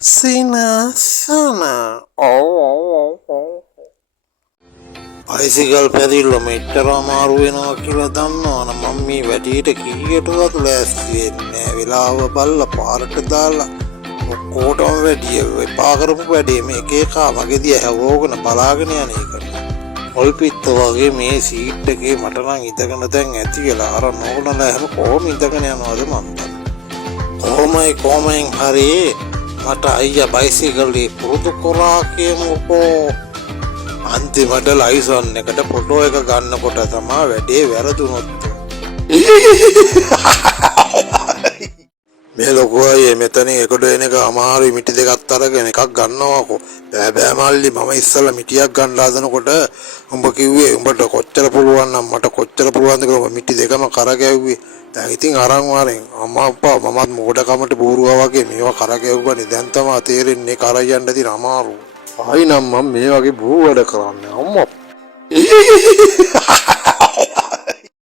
Sinasana. Bicycle පැදිල්ල මෙච්චර අමාරු වෙනවා කියලා දන්නවනම් මම මේ වැඩේට කීයටවත් ලෑස්ති වෙන්නේ නැහැ. වෙලාව බලලා පාරට දාලා ඔක්කොටම වැඩිය එපා කරපු වැඩේ මේක එකා මගේ දිහා හැවෝගෙන බලාගෙන යන එක. ඔල්පිට වගේ මේ සීට් එකේ මට නම් ඉඳගෙන දැන් ඇති වෙලා අර නෝනලා හැම කොහොම ඉඳගෙන යනවද මන් දන්නේ. කොහොමයි හරි මට අයියා බයිසිකල්ේ පුරුදු කරා කියමුකෝ. අන්තිමට ලයිසන් එකට ෆොටෝ එක ගන්නකොට තමයි වැඩේ වැරදුනොත් මේ ලොකුවයි මෙතන එකට එන එක අමාරුයි. මිටි දෙකක් අරගෙන එකක් ගන්නවාකෝ. බෑ මල්ලි මම ඉස්සලා මිටියක් ගන්න හදනකොට උඹ කිව්වේ උඹට කොච්චර පුළුවන් නම් මට කොච්චර පුළුවන්ද කියලා උඹ මිටි දෙකම කරගැව්වේ. දැන් ඉතින් අරන් වරෙන් අම්මා අප්පා මමත් මොකටකමට බෝරුවා වගේ මේවා කරගැව්වනේ. දැන් තමයි තේරෙන්නේ කරයන්න තියෙන අමාරුව. ආයි නම් මම මේ වගේ බෝ වැඩ කරන්නේ අම්මා